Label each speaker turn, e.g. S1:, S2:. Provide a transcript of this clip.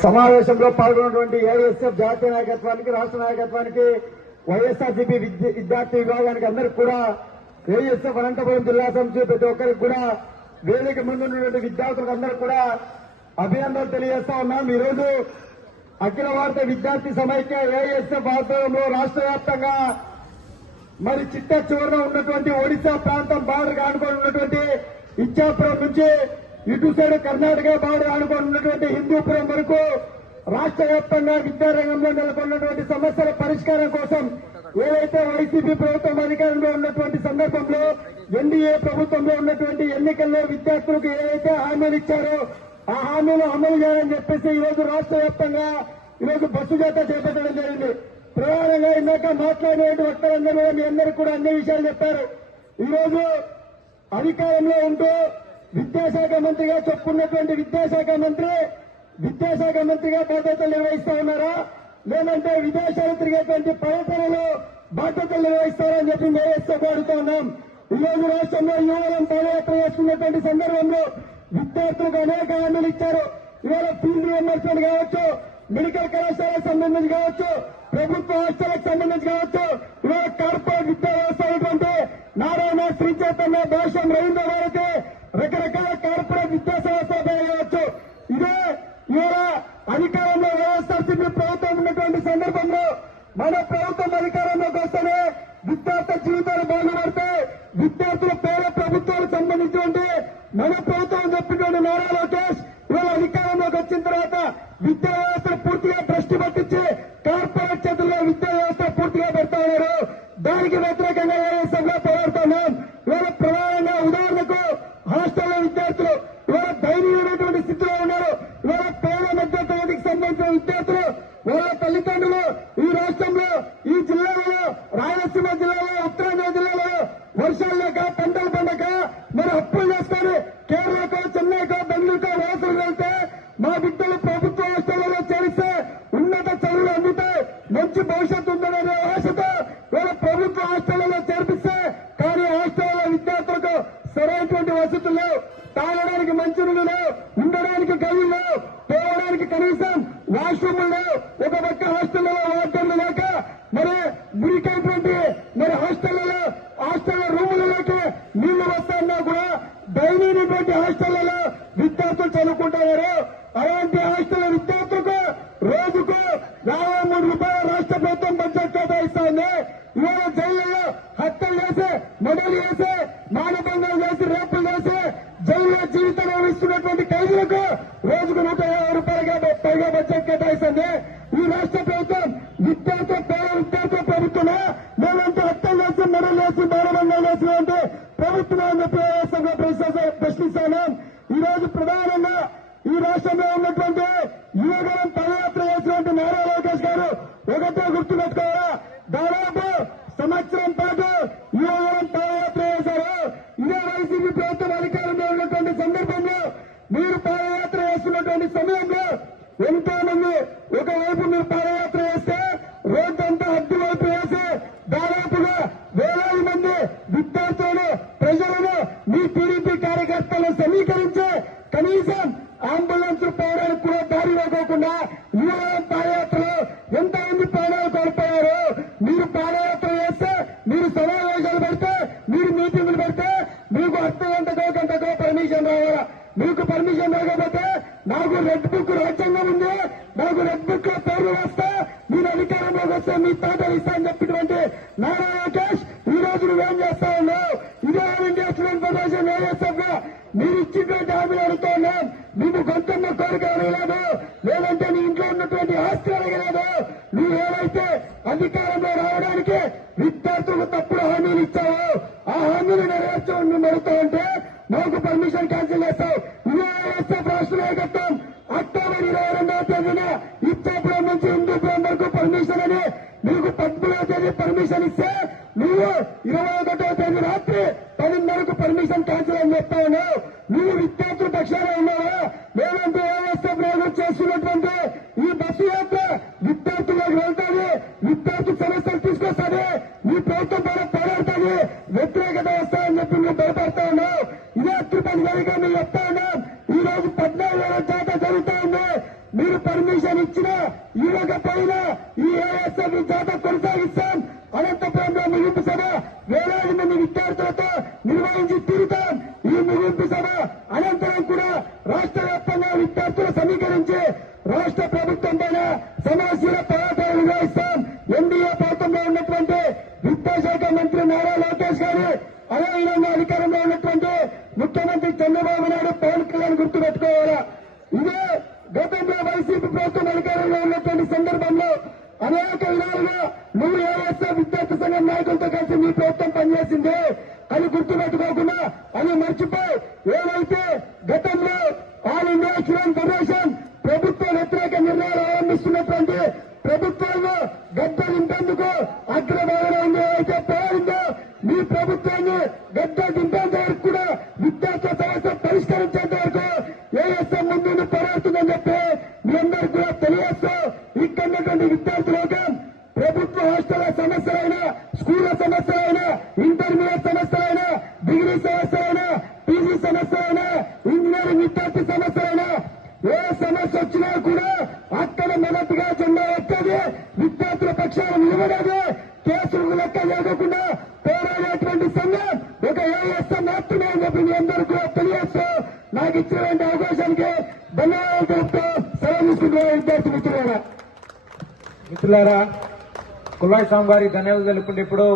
S1: సమావేశంలో పాల్గొన్నటువంటి ఏఎస్ఎఫ్ జాతీయ నాయకత్వానికి రాష్ట్ర నాయకత్వానికి వైఎస్ఆర్సీపీ విద్య- విద్యార్థి విభాగానికి అందరికి కూడా ఏఎస్ఎఫ్ అనంతపురం జిల్లా సమితి ప్రతి ఒక్కరికి కూడా వేదిక ముందు ఉన్నటువంటి విద్యార్థులకు అందరికి కూడా అభినందనలు తెలియజేస్తా ఉన్నాం. ఈరోజు అఖిల భారత విద్యార్థి సమైక్య ఏఎస్ఎఫ్ ఆధ్వర్యంలో రాష్ట్ర వ్యాప్తంగా మరి చిట్ట చివరన ఉన్నటువంటి ఒడిశా ప్రాంతం బార్డర్ ఆనుకొని ఉన్నటువంటి ఇచ్చాపురం నుంచి ఇటు సైడ్ కర్ణాటక బార్డర్ అనుకున్నటువంటి ఉన్నటువంటి హిందూపురం వరకు రాష్ట్ర వ్యాప్తంగా విద్యారంగంలో నెలకొన్నటువంటి సమస్యల పరిష్కారం కోసం ఏదైతే వైసీపీ ప్రభుత్వం అధికారంలో ఉన్నటువంటి సందర్భంలో ఎన్డీఏ ప్రభుత్వంలో ఉన్నటువంటి ఎన్నికల్లో విద్యార్థులకు ఏదైతే హామీలు ఇచ్చారో ఆ హామీలు అమలు చేయాలని చెప్పేసి ఈ రోజు రాష్ట్ర వ్యాప్తంగా ఈ రోజు బస్సు జాత చేపట్టడం జరిగింది. ప్రధానంగా ఇందాక మాట్లాడినటువంటి వక్తలందరూ మీ అందరికీ కూడా అన్ని విషయాలు చెప్పారు. ఈరోజు అధికారంలో ఉంటూ విద్యాశాఖ మంత్రిగా చెప్పుకున్నటువంటి విద్యాశాఖ మంత్రి విద్యాశాఖ మంత్రిగా బాధ్యతలు నిర్వహిస్తా ఉన్నారా? లేదంటే విదేశాలు తిరిగేటువంటి పర్యటనలో బాధ్యతలు నిర్వహిస్తారని చెప్పి మేరేస్తూ కోరుతా ఉన్నాం. ఈ రోజు రాష్ట్రంలో యువలం పాదయాత్ర చేసుకున్నటువంటి సందర్భంలో విద్యార్థులకు అనేక హామీలు ఇచ్చారు. ఇవాళ ఫీల్డ్ రియంబర్స్మెంట్ కావచ్చు మెడికల్ కళాశాలకు సంబంధించి కావచ్చు ప్రభుత్వ హాస్టల్కి సంబంధించి కావచ్చు ఇవాళ కార్పొరేట్ విద్యా వ్యవస్థ అయినటువంటి నారాయణ శ్రీ చైతన్య భాషం రవీంద్ర భారతి రకరకాల కార్పొరేట్ విద్యా సంస్థలు కావచ్చు ఇదే ఇవాళ అధికారంలో వైఎస్ఆర్సీపీ ప్రభుత్వం ఉన్నటువంటి సందర్భంలో మన ప్రభుత్వం అధికారంలోకి వస్తేనే విద్యార్థి జీవితాలు బాగుపడతాయి విద్యార్థుల పేద ప్రభుత్వాలకు సంబంధించినటువంటి మన ప్రభుత్వం చెప్పినటువంటి నారా లోకేష్ ఇవాళ అధికారంలోకి వచ్చిన తర్వాత విద్యా వ్యవస్థ పూర్తిగా భ్రష్టి పట్టించి కార్పొరేట్ చేతుల్లో విద్యా వ్యవస్థ పూర్తిగా పెడతా ఉన్నారు. దానికి వ్యతిరేకంగా సభలో పోరాడుతున్నాం? ఇవాళ ప్రధానంగా ఉదాహరణకు హాస్టల్లో విద్యార్థులు ఇవాళ ధైర్యమైనటువంటి స్థితిలో ఉన్నారు ఇవాళ పేద మధ్య తరగతికి సంబంధించిన విద్యార్థులు వాళ్ళ తల్లిదండ్రులు ఈ రాష్ట్రంలో ఈ జిల్లాలో రాయలసీమ జిల్లాలో ఉత్తరాంధ్ర జిల్లాలో వర్షాలు లేక పంటలు పండక మరి అప్పులు చేసుకొని కేరళకో చెన్నైకో బెంగళూరుకో వలసలు వెళ్తే మా బిడ్డలు ప్రభుత్వ హాస్టల్లో చేరిస్తే ఉన్నత చదువులు అందుతాయి. మంచి భవిష్యత్తు ఉందనే ఆశతో వీళ్ళ ప్రభుత్వ హాస్టల్లో చేర్పిస్తే కానీ హాస్టల్లో విద్యార్థులకు సరైనటువంటి వసతులు లేవు. తాగడానికి మంచి నీళ్ళు ఉండడానికి గదులు లేవు. పోవడానికి కనీసం వాష్రూమ్లు లేవు. ఒక పక్క హాస్టల్లో రోజుకు నూట యాభై రూపాయలుగా పైగా బడ్జెట్ కేటాయిస్తుంది. ఈ రాష్ట్ర ప్రభుత్వం విద్యార్థి పేద విద్యార్థి ప్రభుత్వమే మేమంతా రక్తం వేసి మెడలు చేసి మానభంగం చేసినటువంటి ప్రభుత్వం ప్రశ్నిస్తాను. ఈ రోజు ప్రధానంగా ఈ రాష్ట్రంలో ఉన్నటువంటి యువగరం పదయాత్ర చేసినటువంటి నారా లోకేష్ గారు ఒకటే గుర్తుపెట్టుకోవాలా దాదాపు సంవత్సరం పాటు యువగలం పాదయాత్ర చేశారు ఇదే వైసీపీ ప్రభుత్వం అధికారంలో ఉన్నటువంటి సందర్భంలో మీరు పాదయాత్ర చేస్తున్నటువంటి సమయంలో ఎంతో మంది ఒకవైపు మీరు పాదయాత్ర చేస్తే రోడ్డంతా అడ్డు వైపు వేసి దాదాపుగా వేలాది మంది విద్యార్థులను ప్రజలను మీ టీడీపీ కార్యకర్తలను సమీకరించి కనీసం అంబులెన్స్ పోవడానికి కూడా దారి ఇవ్వకోకుండా యువగలం పాదయాత్రలో ఎంతమంది ప్రాణాలు కోల్పోయారు మీరు పాదయాత్ర చేస్తే మీరు సమావేశాలు పెడితే మీరు మీటింగులు పెడితే మీకు అర్ధ గంటకో గంటకో పర్మిషన్ రావాలా? మీకు పర్మిషన్ రాకపోతే నాకు రెడ్ బుక్ రాజ్యాంగం ఉంది. నాకు రెడ్ బుక్లో పేరు వేస్తే మీరు అధికారంలోకి వస్తే మీ తోటలు ఇస్తా అని చెప్పినటువంటి నారా లోకేష్ ఈ రోజు నువ్వేం చేస్తా ఉన్నావు? ఇదే ఇండియా స్టూడెంట్ ఫెడరేషన్ ఏఎస్ఎఫ్గా మీరు ఇచ్చినటువంటి హామీలు అడుగుతా ఉన్నాం. మీకు గొంతున్న కోరిక అడగలేదు లేదంటే నీ ఇంట్లో ఉన్నటువంటి ఆస్తి అడగలేదు నువ్వు ఏవైతే అధికారంలో రావడానికి విద్యార్థులకు తప్పుడు హామీలు ఇచ్చావు ఆ హామీలు నెరవేర్చమని మేము అడుగుతా ఉంటే మాకు పర్మిషన్ క్యాన్సిల్ చేస్తావు ఇదే ఏఎస్ఎఫ్ అక్టోబర్ ఇరవై రెండవ తేదీన ఇచ్చాపురం నుంచి హిందూపురం వరకు పర్మిషన్ అని మీకు పద్మూడవ తేదీ పర్మిషన్ ఇస్తే నువ్వు ఇరవై ఒకటో తేదీ రాత్రి పదిన్నరకు పర్మిషన్ క్యాన్సిల్ అని చెప్తాను నువ్వు విద్యార్థుల పక్షాలు ఉన్నావా? లేదంటే ఏఎస్ఎఫ్ ప్రయోగం చేస్తున్నటువంటి ఈ బస్సు యాత్ర విద్యార్థులకు వెళ్తాది. విద్యార్థి సమస్యలు తీసుకొస్తుంది. నీ ప్రభుత్వం పైన పోరాడుతుంది. వ్యతిరేకత వస్తాయని చెప్పి నువ్వు భయపడతా ఉన్నావు. ఇదే తిరుపతి గారిగా మేము చెప్తా వేలాది మంది విద్యార్థులతో అనేక విధాలుగా నువ్వు ఏవైతే విద్యార్థి సంఘం నాయకులతో కలిసి మీ ప్రభుత్వం పనిచేసింది. అని గుర్తుపెట్టుకోకుండా అని మర్చిపోయి ఏవైతే గతంలో ఆల్ ఇండియా స్టూడెంట్ ఫెడరేషన్ ప్రభుత్వ వ్యతిరేక నిర్ణయాలు ఆరంభిస్తున్నటువంటి ప్రభుత్వ చేస్తాం మాత్రమే అని చెప్పి మీ అందరూ కూడా తెలియస్తూ నాకు ఇచ్చినటువంటి అవకాశానికి ధన్యవాదాలు తెలుపుతూ సెలవు విద్యార్థి మిత్రులారా.
S2: మిత్రులారా కుల్లాయి స్వామి గారి ధన్యవాదాలు తెలుపుకుంటే ఇప్పుడు